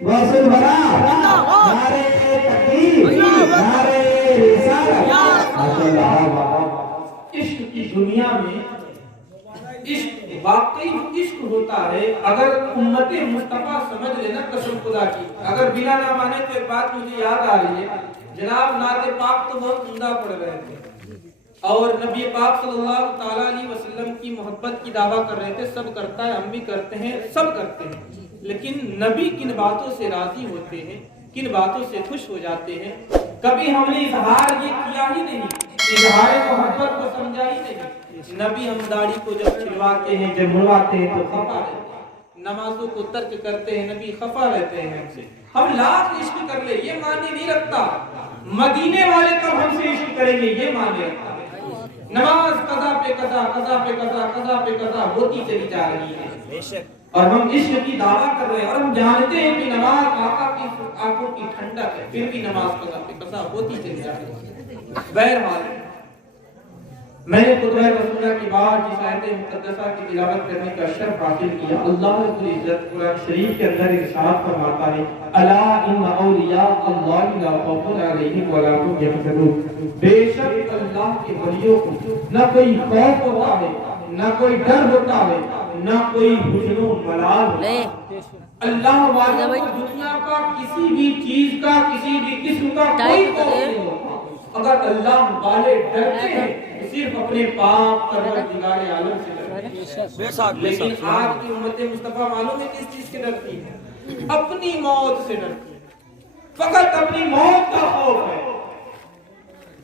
غوث بھرا نعرے تکبیر نعرے رسالت عشق کی دنیا میں عشق واقعی عشق ہوتا ہے اگر امت مصطفیٰ سمجھ لینا قسم خدا کی. اگر بنا نہ مانے تو ایک بات مجھے یاد آ رہی ہے. جناب نعت پاک تو بہت عمدہ پڑھ رہے تھے اور نبی پاک صلی اللہ تعالیٰ علیہ وسلم کی محبت کی دعویٰ کر رہے تھے. سب کرتا ہے, ہم بھی کرتے ہیں, سب کرتے ہیں. لیکن نبی کن باتوں سے راضی ہوتے ہیں, کن باتوں سے خوش ہو جاتے ہیں. کبھی ہم نے اظہار یہ کیا ہی نہیں, اظہار محبت کو سمجھا ہی نہیں. نبی ہم داڑھی کو جب چھلواتے ہیں, جب منواتے ہیں تو خفا رہتے ہیں. نمازوں کو ترک کرتے ہیں, نبی خفا رہتے ہیں ہم سے. ہم لاکھ عشق کر لیں یہ معنی نہیں رکھتا مدینے والے کب ہم سے عشق کریں گے یہ معنی رکھتا ہے. نماز قضا پہ قضا, قضا پہ قضا, قضا پہ قضا ہوتی چلی جا رہی ہے اور ہم عشق کی دعویٰ کر رہے ہیں اور ہم جانتے ہیں کہ نماز آقا کی آنکھوں کی ٹھنڈک ہے, پھر بھی نماز قضا پہ قضا ہوتی چلی جا رہی ہے. بہرحال میں نے خطبہ رسولہ کی بات جس آیت مقدسہ کی تلاوت کرنے کا شرف حاصل کیا. اللہ رب العزت قرآن شریف کے اندر ارشاد فرماتا ہے الا ان اولیاء اللہ لا خوف علیہم ولا هم یحزنون. بے شک اللہ کے ولیوں کو نہ کوئی خوف ہوتا ہے, نہ کوئی ڈر ہوتا ہے, نہ کوئی حزن و ملال ہوتا ہے. اللہ والوں کو دنیا کا کسی بھی چیز کا, کسی بھی قسم کا کوئی خوف نہیں ہوتا. اگر اللہ والے ڈرتے ہیں صرف اپنے پاک پروردگار عالم سے ڈرتے ہیں. لیکن آج کی امت مصطفیٰ معلوم ہے کس چیز سے ڈرتی ہے؟ اپنی موت سے ڈرتی ہے. فقط اپنی موت کا خوف ہے.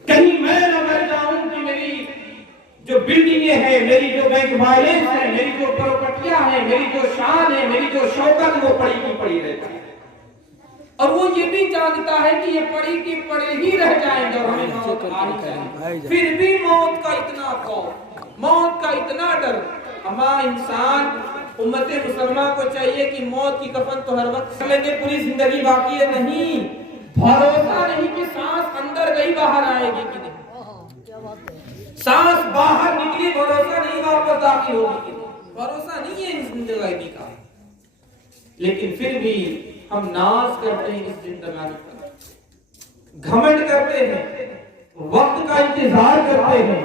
کہیں میں نہ مر جاؤں کہ میری جو بلڈنگیں ہیں, میری جو بینک بیلنس ہے, میری جو پراپرٹیاں ہیں, میری جو شان ہے, میری جو شوکت وہ پڑی کی پڑی رہتی ہے. اور وہ یہ بھی جانتا ہے کہ یہ پڑی کی پڑے ہی رہ جائیں گے اور ہمیں موت آ ہی جائے. پھر بھی موت کا اتنا خوف, موت کا اتنا ڈر. ہمارا انسان امت مسلمہ کو چاہیے کہ موت کی کفن تو ہر وقت لیں گے, پوری زندگی باقی ہے. نہیں, بھروسہ نہیں کہ سانس اندر گئی باہر آئے گی کہ نہیں, سانس باہر نکلی بھروسہ نہیں واپس داخل ہوگی کہ نہیں, بھروسہ نہیں ہے اس زندگی کا. لیکن پھر بھی ہم ناز کرتے ہیں اس زندگانی پر, گھمنڈ کرتے ہیں, وقت کا انتظار کرتے ہیں.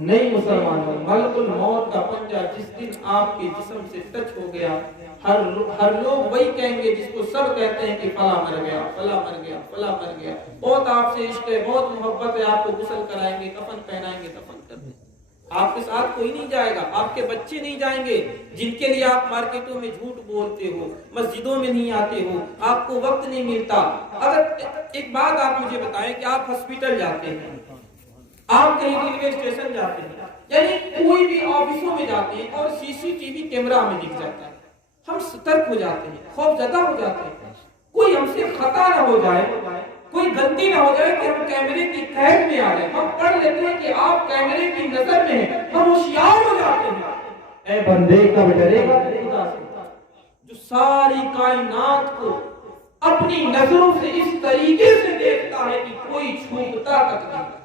نہیں مسلمانوں, ملک الموت کا پنجہ جس دن آپ کے جسم سے ٹچ ہو گیا, ہر لوگ وہی کہیں گے جس کو سب کہتے ہیں کہ فلاں مر گیا, فلاں مر گیا, فلاں مر گیا. بہت آپ سے عشق ہے, بہت محبت ہے, آپ کو غسل کرائیں گے, کفن پہنائیں گے, دفن کر دیں. آپ کے ساتھ کوئی نہیں جائے گا, آپ کے بچے نہیں جائیں گے جن کے لیے آپ مارکیٹوں میں جھوٹ بولتے ہو, مسجدوں میں نہیں آتے ہو, آپ کو وقت نہیں ملتا. اگر ایک بات آپ مجھے بتائیں کہ آپ ہسپیٹل جاتے ہیں, آپ کہیں ریلوے اسٹیشن جاتے ہیں, یعنی کوئی بھی آفسوں میں جاتے ہیں اور سی سی ٹی وی کیمرہ ہمیں دکھ جاتا ہے, ہم سترک ہو جاتے ہیں, خوف زدہ ہو جاتے ہیں. کوئی ہم سے خطا نہ ہو جائے, کوئی غلطی نہ ہو جائے کہ ہم کیمرے کی قید میں آ جائیں. ہم پڑھ لیتے ہیں کہ آپ کیمرے کی نظر میں ہیں, ہم ہوشیار ہو جاتے ہیں. اے بندے کب ڈرے گا خدا سے جو ساری کائنات کو اپنی نظروں سے اس طریقے سے دیکھتا ہے کہ کوئی چھوٹتا تک نہیں.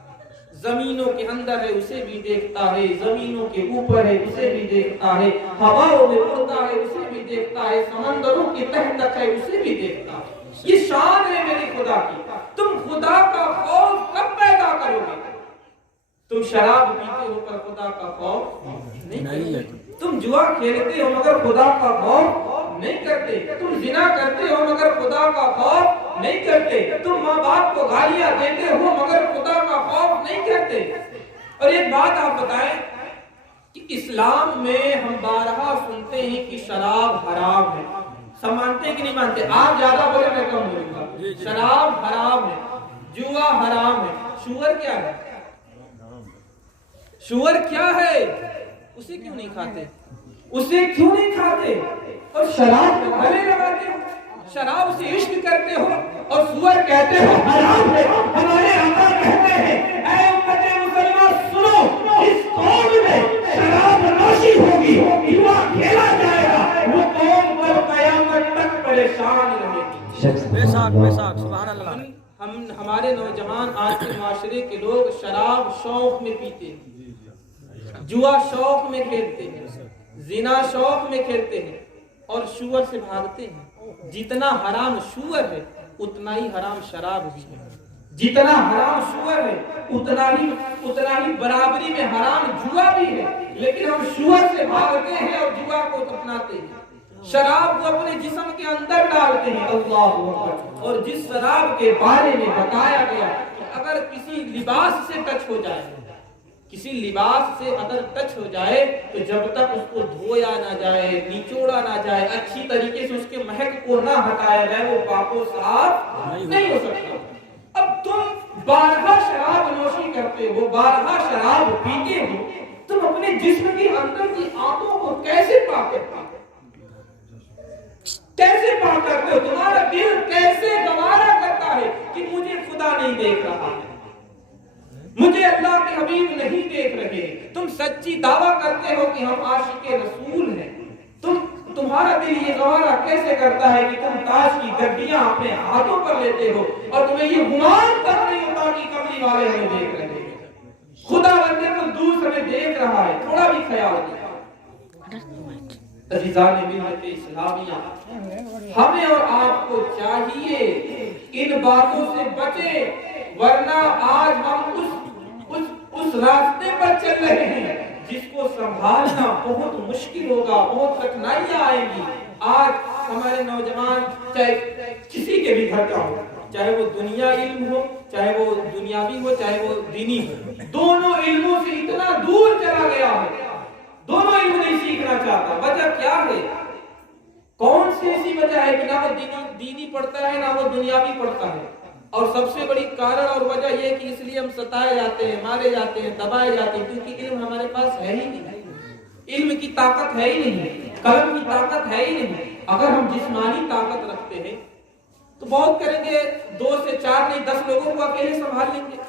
زمینوں کے اندر ہے اسے بھی دیکھتا ہے, زمینوں کے اوپر ہے اسے بھی دیکھتا ہے, ہواؤں میں اڑتا ہے اسے بھی دیکھتا ہے, سمندروں کی تہ تک ہے اسے بھی دیکھتا ہے. یہ شان ہے میری خدا کی. تم خدا کا خوف کب پیدا کرو گے؟ تم شراب پیتے ہو پر خدا کا خوف نہیں کرتے, تم جوا کھیلتے ہو مگر خدا کا خوف نہیں کرتے, تم زنا کرتے ہو مگر خدا کا خوف نہیں کرتے, تم ماں باپ کو گالیاں دیتے ہو مگر خدا کا خوف نہیں کرتے. اور ایک بات آپ بتائیں کہ اسلام میں ہم بارہا سنتے ہیں کہ شراب حرام ہے. سب مانتے ہیں کہ نہیں مانتے؟ آپ زیادہ بولے میں کم بولوں گا. شراب حرام ہے, جوا حرام ہے. شوگر کیا ہے؟ شوگر کیا ہے؟ اسے کیوں نہیں کھاتے؟ اسے کیوں نہیں کھاتے؟ اور شراب کو گلے لگاتے ہو, شراب سے عشق کرتے ہو اور سور کہتے ہو حرام ہے. ہمارے آقا کہتے ہیں اے امت مسلمہ سنو, اس قوم میں شراب نوشی ہوگی, جوا کھیلا جائے گا, وہ قوم کل قیامت تک پریشان رہے گی. بے شک سبحان اللہ. ہمارے نوجوان آج کے معاشرے کے لوگ شراب شوق میں پیتے ہیں, جوا شوق میں کھیلتے ہیں, زنا شوق میں کھیلتے ہیں اور شوہر سے بھاگتے ہیں. جتنا حرام شوگر ہے اتنا ہی حرام شراب بھی ہے، جتنا حرام شوگر ہے اتنا ہی برابری میں حرام جوا بھی ہے، لیکن ہم شوگر سے بھاگتے ہیں اور جوا کو اپناتے ہیں، شراب کو اپنے جسم کے اندر ڈالتے ہیں۔ اللہ اکبر۔ اور جس شراب کے بارے میں بتایا گیا کہ اگر کسی لباس سے ٹچ ہو جائے، کسی لباس سے اگر ٹچ ہو جائے تو جب تک اس کو دھویا نہ جائے، نچوڑا نہ جائے، اچھی طریقے سے اس کے مہک کو نہ ہٹایا جائے، وہ پاک و صاف نہیں ہو سکتا۔ اب تم بارہا شراب نوشی کرتے ہو، بارہا شراب پیتے ہو، تم اپنے جسم کے اندر کی آنتوں کو کیسے پاک کرتے ہو؟ کیسے پاک کرتے ہو؟ تمہارا دل کیسے گوارا کرتا ہے کہ مجھے خدا نہیں دیکھ رہا ہے، مجھے اللہ کے حبیب نہیں دیکھ رہے؟ تم سچی دعویٰ کرتے ہو کہ ہم عاشق رسول ہیں، تمہارا دل یہ گوارا کیسے کرتا ہے کہ تم تاج کی گڈیاں اپنے ہاتھوں پر لیتے ہو اور تمہیں یہ گمان تک نہیں ہوتا کہ کملی والے ہمیں دیکھ رہے ہیں، خدا بندے کو دور سے ہمیں دیکھ رہا ہے، تھوڑا بھی خیال نہیں۔ عزیزان ملت اسلامیہ، ہمیں اور آپ کو چاہیے ان باتوں سے بچے، ورنہ آج ہم اس راستے پر چل رہے ہیں جس کو سنبھالنا بہت مشکل ہوگا، بہت کٹھنائیاں آئیں گی۔ آج ہمارے نوجوان چاہے کسی کے بھی گھر کا ہو، چاہے وہ دنیا علم ہو، چاہے وہ دنیاوی ہو، چاہے وہ دینی ہو، دونوں علموں سے اتنا دور چلا گیا ہے، دونوں علم نہیں سیکھنا چاہتا۔ وجہ کیا ہے؟ کون سی ایسی وجہ ہے کہ نہ وہ دینی پڑھتا ہے نہ وہ دنیاوی پڑھتا ہے؟ اور سب سے بڑی کارن اور وجہ یہ کہ اس لیے ہم ستائے جاتے ہیں، مارے جاتے ہیں، دبائے جاتے ہیں کیونکہ علم ہمارے پاس ہے ہی نہیں، علم کی طاقت ہے ہی نہیں، قلم کی طاقت ہے ہی نہیں۔ اگر ہم جسمانی طاقت رکھتے ہیں تو بہت کریں گے، 2 سے 4 نہیں 10 لوگوں کو اکیلے سنبھال لیں گے،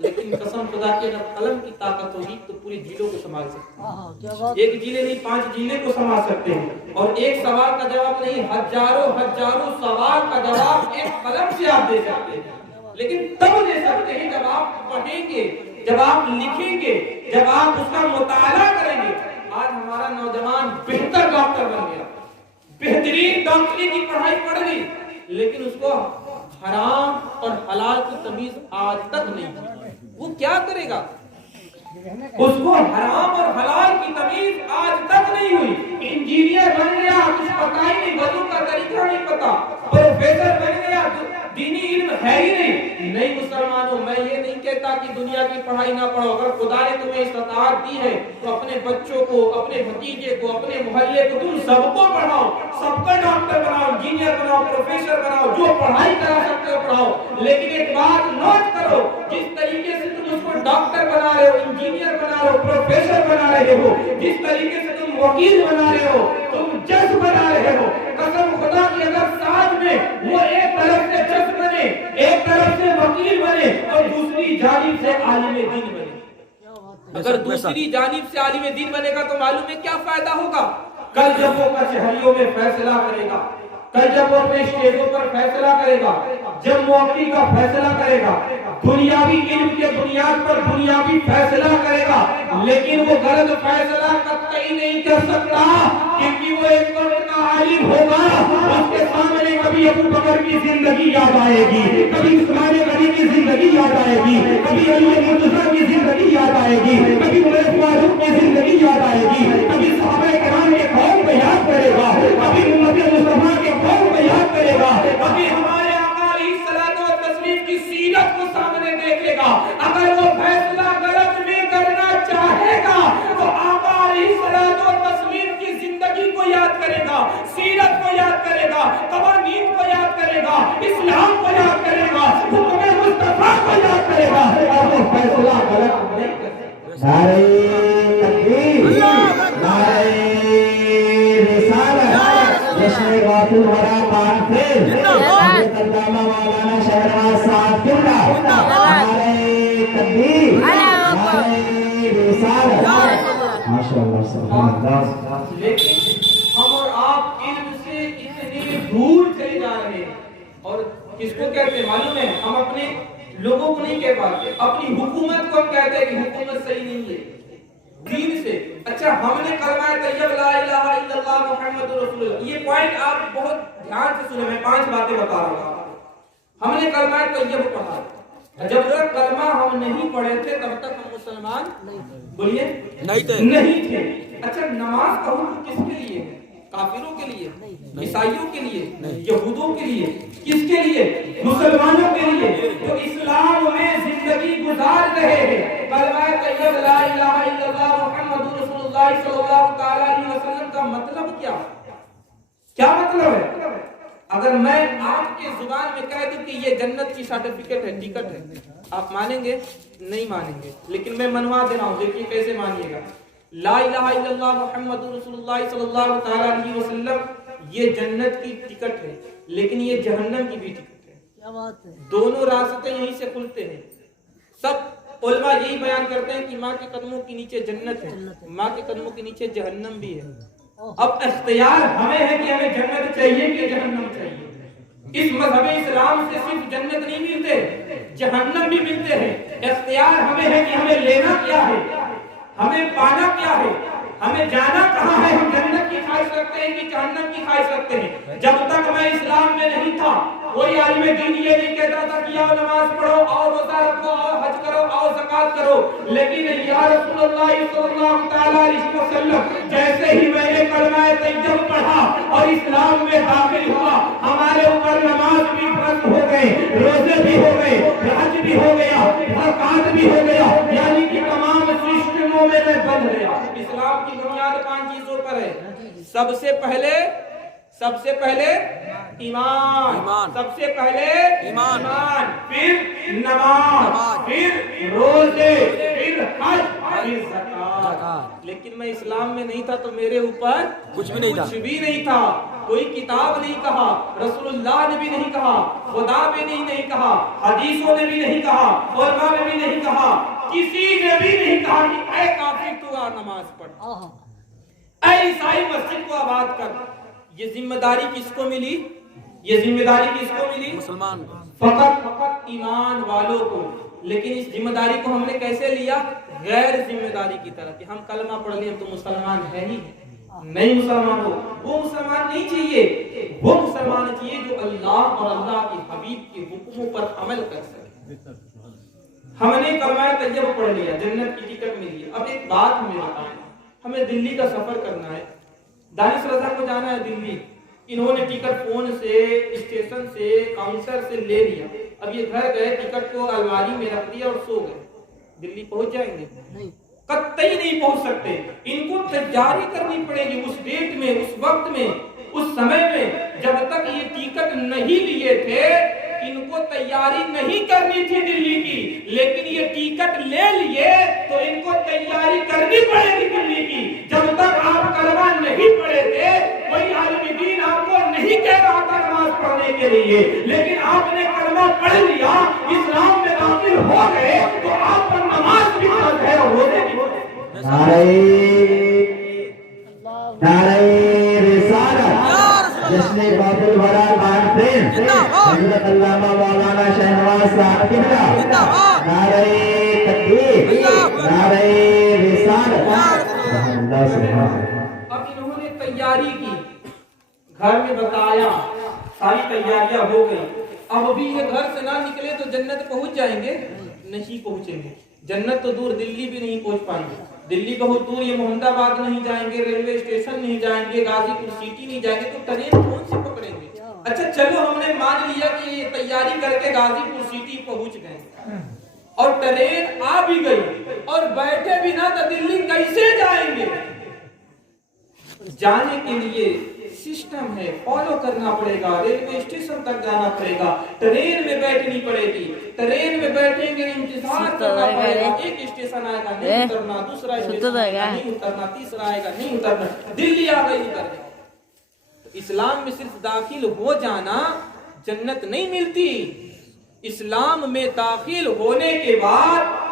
لیکن قسم خدا کی اگر قلم کی طاقت ہوگی تو پوری جیلوں کو سنبھال سکتے ہیں، ایک جیلے نہیں 5 جیلے کو سنبھال سکتے ہیں، اور ایک سوال کا جواب نہیں ہزاروں سوال کا جواب ایک قلم سے آپ دے سکتے ہیں، لیکن تب دے سکتے ہیں جب آپ پڑھیں گے، جب آپ لکھیں گے، جب آپ اس کا مطالعہ کریں گے۔ آج ہمارا نوجوان بہتر ڈاکٹر بن گیا، بہترین ڈاکٹری کی پڑھائی پڑھ لی، لیکن اس کو حرام اور حلال کی تمیز آج تک نہیں ہے۔ وہ کیا کرے گا؟ اس کو حرام اور حلال کی تمیز آج تک نہیں ہوئی۔ انجینئر بن گیا، کچھ پتہ ہی نہیں، وضو کا طریقہ نہیں پتا، پروفیسر بن گیا، دینی علم ہے ہی نہیں۔ مسلمانوں، میں یہ نہیں کہتا کہ دنیا کی پڑھائی نہ پڑھو، اگر خدا نے تمہیں استطاعت دی ہے تو اپنے بچوں کو، اپنے بھتیجے کو، اپنے محلے کو، تم سب کو پڑھاؤ، سب کا ڈاکٹر بناؤ، انجینئر بناؤ، پروفیسر بناؤ، جو پڑھائی کرا سکتے ہو پڑھاؤ، لیکن ایک بات نوٹ کرو، جس طریقے سے تم اس کو ڈاکٹر بنا رہے ہو، انجینئر بنا رہے ہو، پروفیسر بنا رہے ہو، جس طریقے سے تم وکیل بنا رہے ہو، تم جج بنا رہے ہو، قسم خدا کی اگر ساتھ میں وہ ایک طرف سے جج بنے، ایک طرف سے وکیل بنے اور دوسری جانب سے عالم دین بنے، اگر دوسری جانب سے عالم دین بنے گا تو معلوم ہے کیا فائدہ ہوگا؟ کل جب وہ کچہریوں میں فیصلہ کرے گا، کل جب وہ اپنے اسٹیجوں پر فیصلہ کرے گا، جب موقعی کا فیصلہ کرے گا، دنیاوی علم کے بنیاد پر دنیاوی فیصلہ کرے گا، لیکن وہ غلط فیصلہ قطعی نہیں کر سکتا، کیونکہ وہ ایک وقت کا عالم ہوگا۔ اس کے سامنے کبھی ابو بکر کی زندگی یاد آئے گی، کبھی عثمان غنی کی زندگی یاد آئے گی، کبھی علی مرتضیٰ کی زندگی یاد آئے گی، کبھی عمر فاروق کی زندگی یاد آئے گی، کبھی صحابہ کرام کے قول کو یاد کرے گا، کبھی امت مصطفیٰ کے قول کو یاد کرے گا، کبھی ہمارے آقا علیہ الصلوۃ والتسلیم کی سیرت کو سامنے دیکھے گا۔ اگر وہ فیصلہ غلط بھی کرنا چاہے گا تو آقا علیہ الصلوۃ والتسلیم کی زندگی کو یاد کرے گا، سیرت کو یاد کرے گا، قوانین کو یاد کرے گا، اسلام کو یاد کرے گا، حکم مصطفیٰ کو یاد کرے گا، اور وہ فیصلہ غلط نہیں کرے گا۔ نعرہ تکبیر، نعرہ رسالت، جشن غوث الورا کانفرنس، حضرت علامہ مولانا شہرواز صاحب قبلہ، نعرہ تکبیر، نعرہ رسالت، ماشاءاللہ سبحان اللہ۔ لیکن ہم اور آپ علم سے اتنے دور چلے جا رہے ہیں، اور کس کو کہتے ہیں معلوم ہے؟ ہم اپنے لوگوں کو نہیں کہہ پاتے، اپنی حکومت کو ہم کہتے ہیں کہ حکومت صحیح نہیں ہے، دین سے اچھا ہم نے کلمہ طیب لا الہ الا اللہ محمد رسول اللہ، یہ پوائنٹ آپ بہت دھیان سے سنیں، میں 5 باتیں بتا رہا ہوں. ہم نے کلمہ طیب پڑھا، جب تک کلمہ ہم نہیں پڑھے تھے تب تک ہم مسلمان بولیے نہیں تھے. اچھا نماز کا حکم کس کے لیے ہے؟ کافروں کے لیے، عیسائیوں کے لیے، یہودوں کے لیے، کس کے لیے؟ مسلمانوں کے لیے جو اسلام میں زندگی گزار رہے ہیں. کلمہ طیب لا الہ الا اللہ محمد رسول اللہ صلی اللہ تعالی علیہ وسلم کا مطلب کیا مطلب ہے؟ اگر میں آپ کے زبان میں کہہ دوں کہ یہ جنت کی سرٹیفکیٹ ہے، ٹکٹ ہے، آپ مانیں گے؟ نہیں مانیں گے، لیکن میں منوا دے رہا ہوں، دیکھیے کیسے مانیے گا. لا الہ الا اللہ محمد رسول اللہ صلی اللہ تعالی علیہ وسلم یہ جنت کی ٹکٹ ہے، لیکن یہ جہنم کی بھی ٹکٹ ہے. کیا بات ہے؟ دونوں راستے یہیں سے کھلتے ہیں. سب علماء یہی بیان کرتے ہیں کہ ماں کے قدموں کے نیچے جنت ہے، ماں کے قدموں کے نیچے جہنم بھی ہے. اب اختیار ہمیں ہے کہ ہمیں جنت چاہیے کہ جہنم چاہیے. اس مذہب اسلام سے صرف جنت نہیں ملتے، جہنم بھی ملتے ہیں. اختیار ہمیں ہے کہ ہمیں لینا کیا ہے، ہمیں پانا کیا ہے، ہمیں جانا کہاں ہے. ہم جنت کی خواہش رکھتے ہیں کہ جہنم کی خواہش رکھتے ہیں. جب تک میں اسلام میں نہیں تھا کوئی عالم دین یہ نہیں کہتا تھا کہ آؤ نماز پڑھو، آؤ روزہ رکھو، آؤ حج کرو، آؤ زکات کرو. لیکن یا رسول اللہ صلی اللہ تعالی علیہ وسلم جیسے ہی میں نے کلمہ طیب پڑھا اور اسلام میں داخل ہوا، ہمارے اوپر نماز بھی فرض ہو گئے، روزے بھی ہو گئے، حج بھی ہو گیا، زکات بھی ہو گیا، یعنی کہ تمام سسٹموں میں بن گیا. اسلام کی بنیاد 5 چیزوں پر ہے. سب سے پہلے ایمان، سب سے پہلے ایمان، پھر نماز، پھر روزے، پھر حج، پھر زکات. لیکن میں اسلام میں نہیں تھا تو میرے اوپر کچھ بھی نہیں تھا. کوئی کتاب نہیں کہا، رسول اللہ نے بھی نہیں کہا، خدا نے بھی نہیں کہا، حدیثوں نے بھی نہیں کہا، علماء نے بھی نہیں کہا، کسی نے بھی نہیں کہا کہ اے کافر تو آ نماز پڑھ، اے عیسائی مسجد کو آباد کر. یہ ذمہ داری کس کو ملی؟ یہ ذمہ داری کس کو ملی؟ مسلمان، فقط ایمان والوں کو. لیکن اس ذمہ داری کو ہم نے کیسے لیا؟ غیر ذمہ داری کی طرح کہ ہم کلمہ پڑھ لیں تو مسلمان ہے ہی نہیں. مسلمان ہو وہ مسلمان نہیں چاہیے، وہ مسلمان چاہیے جو اللہ اور اللہ کے حبیب کے حکموں پر عمل کر سکے. ہم نے کلمہ طیب پڑھ لیا، جنت کی ٹکٹ ملی. اب ایک بات ہمیں بتائیں، ہمیں دلی کا سفر کرنا ہے، دانش رضا کو جانا ہے دلی. انہوں نے ٹکٹ فون سے، اسٹیشن سے، کاؤنٹر سے لے لیا. اب یہ گھر گئے، ٹکٹ کو الماری میں رکھ دیا اور سو گئے. دلی پہنچ جائیں گے؟ قطعی نہیں پہنچ سکتے. ان کو تیاری کرنی پڑے گی اس ڈیٹ میں، اس وقت میں، اس سمے میں. جب تک یہ ٹکٹ نہیں لیے تھے ان کو تیاری نہیں کرنی تھی دلی کی، لیکن یہ ٹکٹ لے لیے تو ان کو تیاری کرنی پڑے گی دلی کی. جب تک آپ کلمہ نہیں پڑھے تھے کوئی عالم دین آپ کو نہیں کہہ رہا تھا نماز پڑھنے کے لیے، لیکن آپ نے کلمہ پڑھ لیا، اسلام میں داخل ہو گئے تو آپ پر نماز بھی فرض ہے اور روزے بھی فرض ہے. نعرہ رسالت، جشن باب الورا کانفرنس، حضرت علامہ مولانا شہنواز صاحب قبلہ. نعرہ تکبیر، نعرہ رسالت. اب انہوں نے تیاری کی، گھر میں بتایا، ساری تیاریاں ہو گئی. اب بھی یہ گھر سے نہ نکلے تو جنت پہنچ جائیں گے؟ نہیں پہنچیں گے. جنت تو دور، دلی بھی نہیں پہنچ پائیں گے. دلی بہت دور، یہ محمد آباد نہیں جائیں گے، ریلوے اسٹیشن نہیں جائیں گے، غازی پور سٹی نہیں جائیں گے، تو ٹرین کون سے پکڑیں گے؟ اچھا چلو ہم نے مان لیا کہ یہ تیاری کر کے غازی پور سٹی پہنچ گئے اور ٹرین آ بھی گئی اور بیٹھے بھی نہ تو دلی کیسے جائیں گے؟ جانے کے لیے سسٹم ہے، فالو کرنا پڑے گا. ریلوے اسٹیشن تک جانا پڑے گا، ٹرین میں بیٹھنی پڑے گی. ٹرین میں بیٹھیں گے، انتظار کرنا پڑے گا. ایک اسٹیشن آئے گا نہیں اترنا، دوسرا اسٹیشن آئے گا نہیں اترنا، تیسرا آئے گا نہیں اترنا. دلی آ گئی اتر گئی. اسلام میں صرف داخل ہو جانا جنت نہیں ملتی. اسلام میں داخل ہونے کے بعد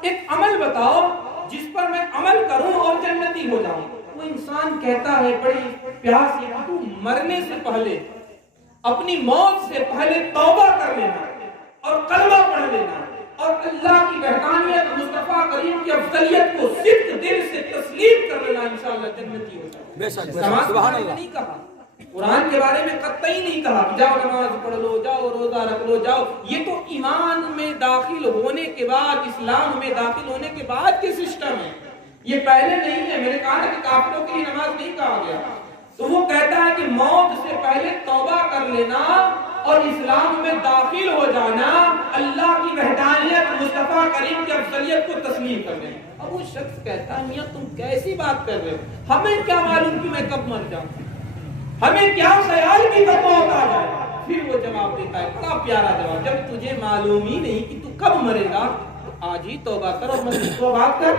ایک عمل بتاؤ جس پر میں عمل کروں اور جنتی ہو جاؤں. وہ انسان کہتا ہے بڑی پیاس یہ کہ تو مرنے سے پہلے اپنی موت سے پہلے توبہ کر لینا اور کلمہ پڑھ لینا اور اللہ کی وحدانیت مصطفیٰ کریم کی افضلیت کو صدق دل سے تسلیم کر لینا، انشاءاللہ جنتی ہو جائے. بے شک سبحان اللہ. نہیں کہا قرآن کے بارے میں قطعی نہیں کہا کہ جاؤ نماز پڑھ لو، جاؤ روزہ رکھ لو، جاؤ. یہ تو ایمان میں داخل ہونے کے بعد، اسلام میں داخل ہونے کے بعد کے سسٹم ہے، یہ پہلے نہیں ہے. میں نے کہا کہ کافروں کے لیے نماز نہیں کہا گیا. تو وہ کہتا ہے کہ موت سے پہلے توبہ کر لینا اور اسلام میں داخل ہو جانا، اللہ کی وحدانیت مصطفیٰ کریم کی افضلیت کو تسلیم کر لینا. اب وہ شخص کہتا ہے میاں تم کیسی بات کر رہے ہو، ہمیں کیا معلوم کہ میں کب مر جاؤں، ہمیں کیا خیال کی کب موت آ جائے. پھر وہ جواب دیتا ہے بڑا پیارا جواب، جب تجھے معلوم ہی نہیں کہ تو کب مرے گا تو آج ہی توبہ کر اور مسجد کو آباد کر.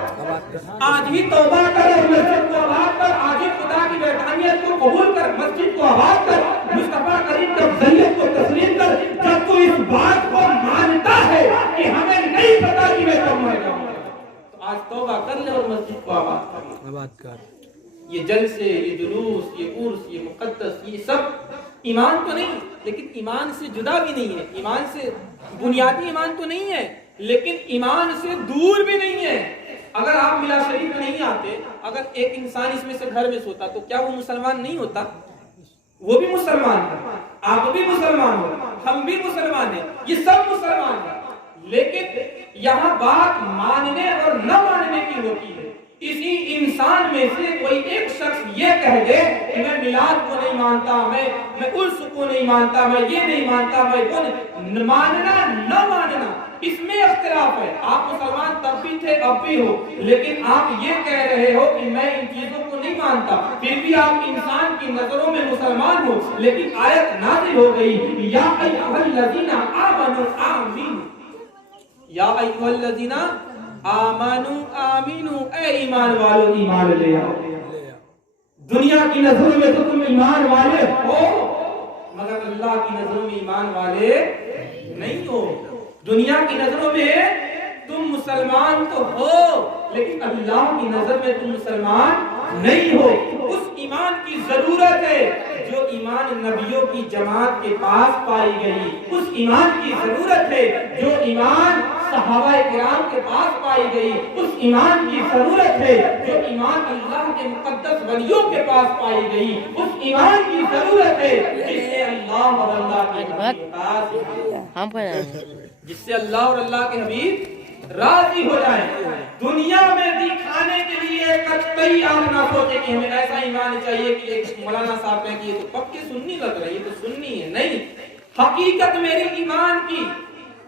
آج ہی توبہ کر اور مسجد کو آباد کر. آج ہی خدا کی وحدانیت کو قبول کر، مسجد کو آباد کر، مصطفیٰ کریم کی افضلیت کو تسلیم کر. جب تو اس بات کو مانتا ہے کہ ہمیں نہیں پتا کہ میں کب مر جاؤں تو آج توبہ کر لے اور مسجد کو آباد کر. یہ جلسے، یہ جلوس، یہ عرس، یہ مقدس، یہ سب ایمان تو نہیں، لیکن ایمان سے جدا بھی نہیں ہے. ایمان سے بنیادی ایمان تو نہیں ہے لیکن ایمان سے دور بھی نہیں ہے. اگر آپ ملا شریف میں نہیں آتے، اگر ایک انسان اس میں سے گھر میں سوتا تو کیا وہ مسلمان نہیں ہوتا؟ وہ بھی مسلمان ہے، آپ بھی مسلمان ہو، ہم بھی مسلمان ہیں، یہ سب مسلمان ہیں. لیکن یہاں بات ماننے اور نہ ماننے کی ہوتی ہے. اسی انسان میں سے کوئی ایک شخص یہ کہہ دے کہ میں میلاد کو نہیں مانتا، میں عرس کو نہیں مانتا، میں یہ نہیں مانتا، میں وہ نہیں. ماننا نہ ماننا اس میں اختلاف ہے. آپ مسلمان تب بھی تھے اب بھی ہو، لیکن آپ یہ کہہ رہے ہو کہ میں ان چیزوں کو نہیں مانتا، پھر بھی آپ انسان کی نظروں میں مسلمان ہو. لیکن آیت نازل ہو گئی یا ایھا الذین آمنوا آمینوا، یا ایھا الذین آمنوا آمینوا، اے ایمان والو ایمان لے آؤ. دنیا کی نظروں میں تو تم ایمان والے ہو مگر اللہ کی نظروں میں ایمان والے نہیں ہو. دنیا کی نظروں میں تم مسلمان تو ہو لیکن اللہ کی نظر میں تم مسلمان نہیں ہو. اس ایمان کی ضرورت ہے جو ایمان نبیوں کی جماعت کے پاس پائی گئی. اس ایمان کی ضرورت ہے جو ایمان صحابہ کرام کے پاس پائی گئی. اس ایمان کی ضرورت ہے جو ایمان اللہ کے مقدس ولیوں کے پاس پائی گئی. اس ایمان کی ضرورت ہے جس سے اللہ اور اللہ کے جس سے اللہ اور اللہ کے حبیب راضی ہو جائیں. دنیا میں دکھانے کے لیے قطعی آپ نہ سوچے کہ ہمیں ایسا ایمان چاہیے کہ ایک مولانا صاحب کہیں کہ یہ تو پکے سنی لگ رہا ہے، یہ تو سنی ہے. نہیں، حقیقت میری ایمان کی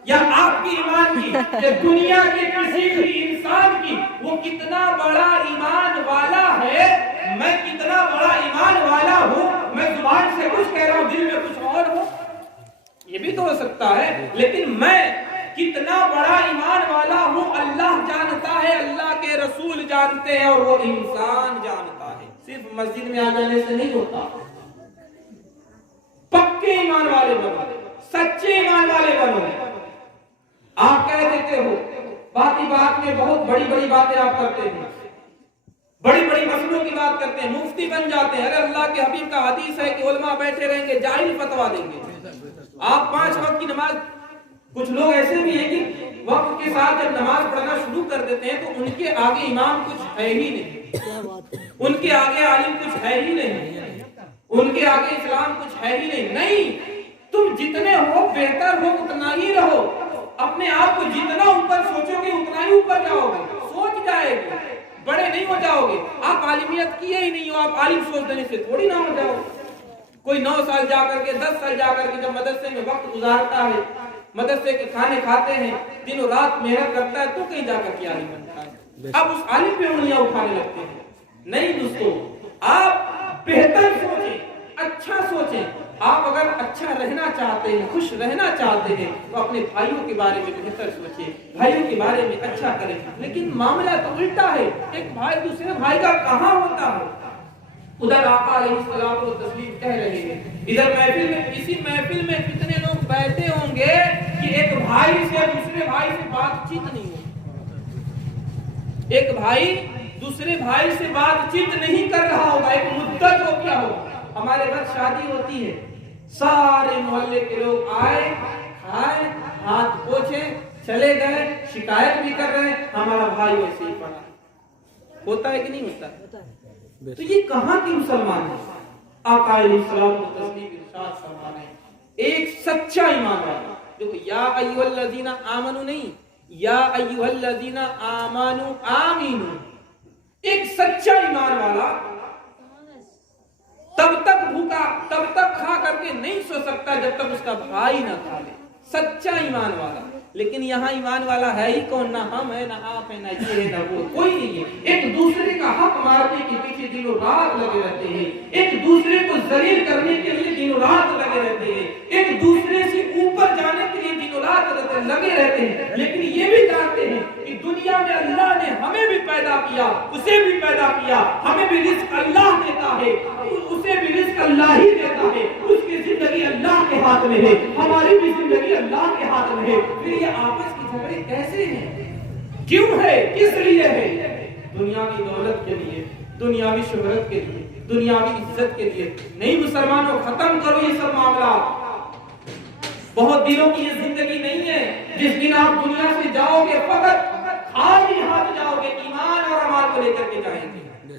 یا آپ کی ایمان کی یا دنیا کے کسی بھی انسان کی، وہ کتنا بڑا ایمان والا ہے، میں کتنا بڑا ایمان والا ہوں. میں زبان سے کچھ کہہ رہا ہوں دل میں کچھ اور ہو، یہ بھی تو ہو سکتا ہے. لیکن میں کتنا بڑا ایمان والا ہوں اللہ جانتا ہے، اللہ کے رسول جانتے ہیں اور وہ انسان جانتا ہے. صرف مسجد میں آ جانے سے نہیں ہوتا. پکے ایمان والے بنو، سچے ایمان والے بنو. آپ کہہ دیتے ہو بات ہی بات میں بہت بڑی بڑی باتیں آپ کرتے ہیں، بڑی بڑی مسئلوں کی بات کرتے ہیں، مفتی بن جاتے ہیں. ارے اللہ کے حبیب کا حدیث ہے کہ علماء بیٹھے رہیں گے جاہل فتوا دیں گے. آپ 5 وقت کی نماز، کچھ لوگ ایسے بھی ہیں کہ وقت کے ساتھ جب نماز پڑھنا شروع کر دیتے ہیں تو ان کے آگے امام کچھ ہے ہی نہیں، ان کے آگے عالم کچھ ہے ہی نہیں، ان کے آگے اسلام کچھ ہے ہی نہیں. نہیں، تم جتنے ہو بہتر ہو اتنا ہی رہو. اپنے آپ کو جتنا اوپر سوچو گے اتنا ہی اوپر جاؤ گے. سوچ جائے گے، بڑے نہیں ہو جاؤ گے. آپ عالمیت کیے ہی نہیں ہو، آپ عالم سوچ دینے سے تھوڑی نہ ہو جاؤ. کوئی 9 سال جا کر کے 10 سال جا کر کے جب مدرسے میں وقت گزارتا ہے، مدرسے کے کھانے کھاتے ہیں، دن و رات محنت کرتا ہے تو کہیں جا کر کے عالم بنتا ہے. اب اس عالم پہ انگلیاں اٹھانے لگتے ہیں. نہیں دوستو، آپ بہتر سوچیں، اچھا سوچیں. آپ اگر اچھا رہنا چاہتے ہیں، خوش رہنا چاہتے ہیں تو اپنے بھائیوں کے بارے میں بہتر سوچیں، بھائیوں کے بارے میں اچھا کریں. لیکن معاملہ تو الٹا ہے، ایک بھائی دوسرے بھائی کا کہاں ہوتا ہے. ادھر آقا علیہ السلام و تسلیم کہہ رہے ہیں، ادھر محفل میں، اسی محفل میں کتنے لوگ بیٹھے ہوں گے کہ ایک بھائی سے دوسرے بھائی سے بات چیت نہیں ہوتی. ایک بھائی دوسرے بھائی سے بات چیت نہیں کر رہا ہوگا، ایک مدت ہو کیا ہوگا. ہمارے گھر شادی ہوتی ہے، سارے محلے کے لوگ آئے، کھائے، ہاتھ پوچھے، چلے گئے، شکایت بھی کر رہے ہیں ہمارا بھائی ویسے ہی پڑا. ہوتا ہے کہ نہیں ہوتا ہے؟ تو یہ کہاں کی مسلمان ہے؟ آقا علیہ السلام کو تصدیق ارشاد فرمانے ایک سچا ایمان والا. دیکھو یا ایھا الذین آمنو نہیں، یا ایھا الذین آمنو آمینو. ایک سچا ایمان والا تب تک بھوکا، تب تک کھا کر کے نہیں سو سکتا جب تک اس کا بھائی نہ کھا لے. سچا ایمان والا. لیکن یہاں ایمان والا ہے ہی کون؟ نہ ہم ہے، نہ آپ ہے، نہ یہ ہے، نہ وہ، کوئی نہیں ہے. ایک دوسرے کا حق مارنے کے پیچھے دن و رات لگے رہتے ہیں، ایک دوسرے کو ذلیل کرنے کے لیے دن و رات لگے رہتے ہیں، ایک دوسرے سے اوپر جانے کے لیے دن و رات لگے رہتے ہیں. لیکن یہ بھی جانتے ہیں کہ دنیا میں اللہ نے ہمیں بھی پیدا کیا، اسے بھی پیدا کیا، ہمیں بھی رزق اللہ دیتا ہے، اسے بھی رزق اللہ ہی دیتا ہے. اس کی زندگی اللہ کے ہاتھ میں ہے، ہماری بھی زندگی اللہ کے ہاتھ میں ہے. پھر یہ آپس کی جھگڑے کیسے ہیں؟ کیوں ہے؟ کس لیے ہے؟ دنیاوی دولت کے لیے، دنیاوی شہرت کے لیے، دنیاوی عزت کے لیے. نہیں مسلمانوں، ختم کرو یہ سب معاملات. بہت دنوں کی یہ زندگی نہیں ہے جس دن آپ دنیا سے جاؤ گے فقط خالی ہاتھ جاؤ گے، ایمان اور اعمال کو لے کر کے جائیں گے.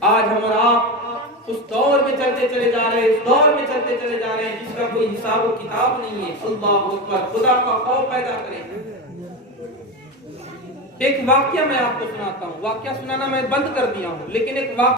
آج ہم اور آپ اس دور میں چلتے چلے جا رہے ہیں، اس دور میں چلتے چلے جا رہے ہیں جس کا کوئی حساب و کتاب نہیں ہے. اللہ اکبر. خدا کا خوف پیدا کریں. ایک واقعہ میں آپ کو سناتا ہوں. واقعہ سنانا میں بند کر دیا ہوں، لیکن ایک واقعہ